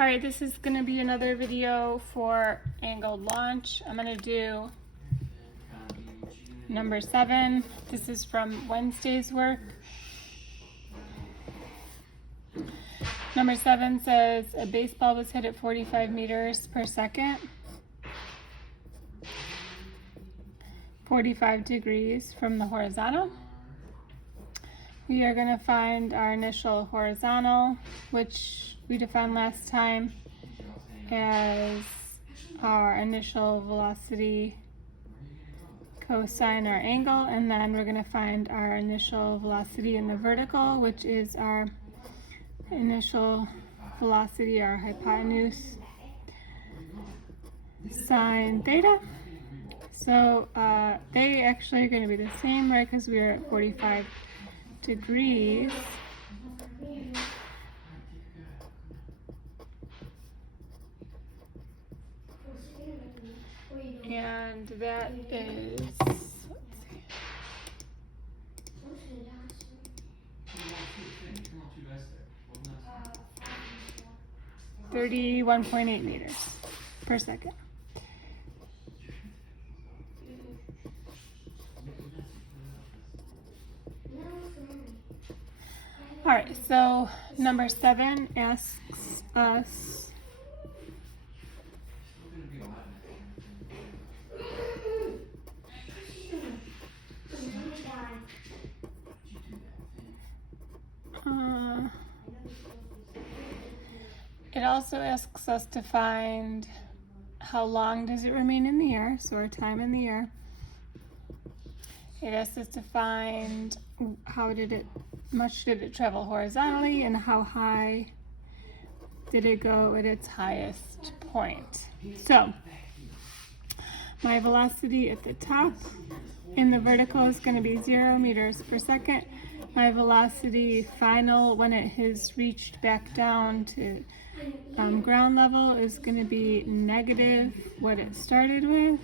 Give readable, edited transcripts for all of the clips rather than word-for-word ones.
All right, this is going to be another video for angled launch. I'm going to do number 7. This is from Wednesday's work. Number 7 says a baseball was hit at 45 meters per second, 45 degrees from the horizontal. We are going to find our initial horizontal, which we defined last time as our initial velocity cosine our angle, and then we're going to find our initial velocity in the vertical, which is our initial velocity, our hypotenuse, sine theta. So they actually are going to be the same, right, because we are at 45 degrees. And that is, let's see, 31.8 meters per second. All right, so number 7 asks us it also asks us to find how long does it remain in the air, so our time in the air. It asks us to find how much did it travel horizontally and how high did it go at its highest point. So my velocity at the top in the vertical is going to be 0 meters per second. My velocity final when it has reached back down to ground level is going to be negative what it started with.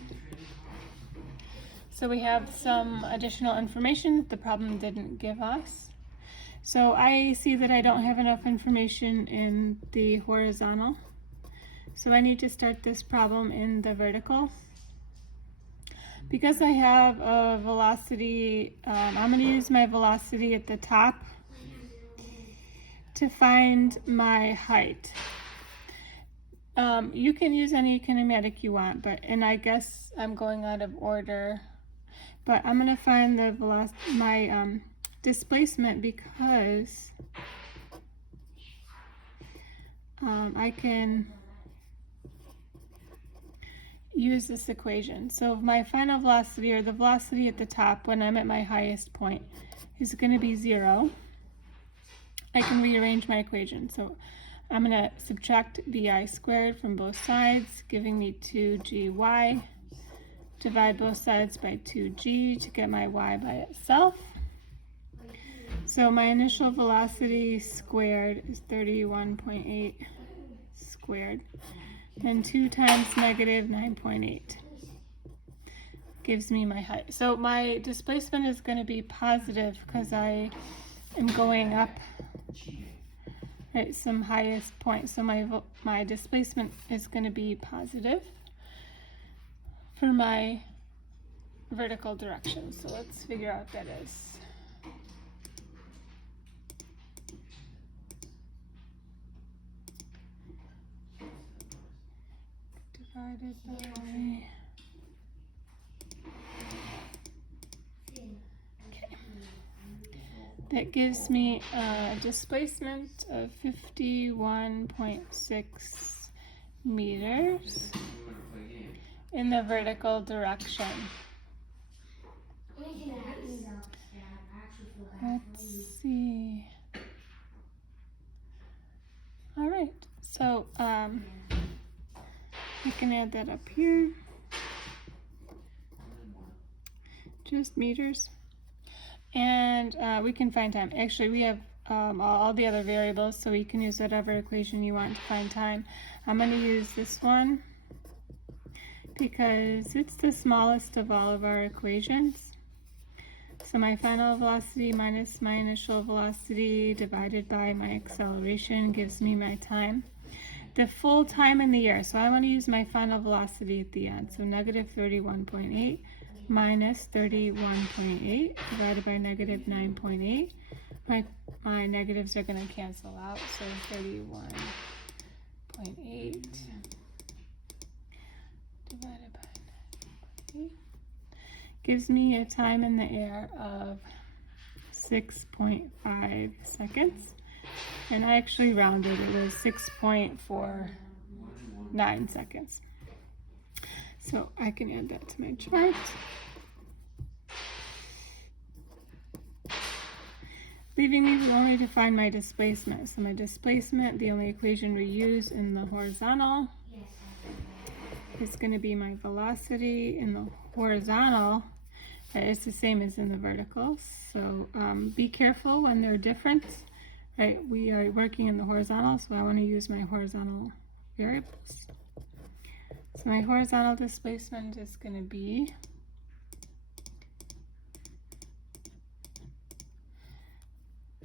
So we have some additional information that the problem didn't give us. So I see that I don't have enough information in the horizontal. So I need to start this problem in the vertical. Because I have a velocity, I'm going to use my velocity at the top to find my height. You can use any kinematic you want, and I guess I'm going out of order. But I'm going to find the my displacement because I can use this equation. So my final velocity, or the velocity at the top when I'm at my highest point, is going to be 0. I can rearrange my equation. So I'm going to subtract bi squared from both sides, giving me 2gy. Divide both sides by 2g to get my y by itself. So my initial velocity squared is 31.8 squared. And 2 times negative 9.8 gives me my height. So my displacement is going to be positive because I am going up at some highest point. So my displacement is going to be positive for my vertical direction. So let's figure out what that is. Divided by, okay, that gives me a displacement of 51.6 meters in the vertical direction. Let's see. All right, so I can add that up here. Just meters. And we can find time. Actually, we have all the other variables, so we can use whatever equation you want to find time. I'm going to use this one because it's the smallest of all of our equations. So my final velocity minus my initial velocity divided by my acceleration gives me my time. the full time in the year. So I want to use my final velocity at the end. So negative 31.8 minus 31.8 divided by negative 9.8. My negatives are going to cancel out. So 31.8 divided by 9.8 gives me a time in the air of 6.5 seconds. And I actually rounded, it was 6.49 seconds. So I can add that to my chart. Leaving me with only to find my displacement. So my displacement, the only equation we use in the horizontal, is going to be my velocity in the horizontal. It's the same as in the vertical. So be careful when they're different. Right, we are working in the horizontal, so I want to use my horizontal variables. So my horizontal displacement is going to be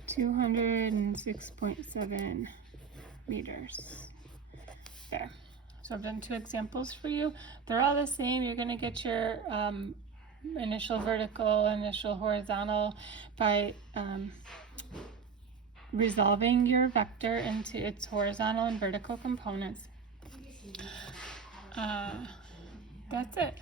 (206.7 meters). There. So I've done 2 examples for you. They're all the same. You're going to get your initial vertical, initial horizontal by resolving your vector into its horizontal and vertical components. That's it.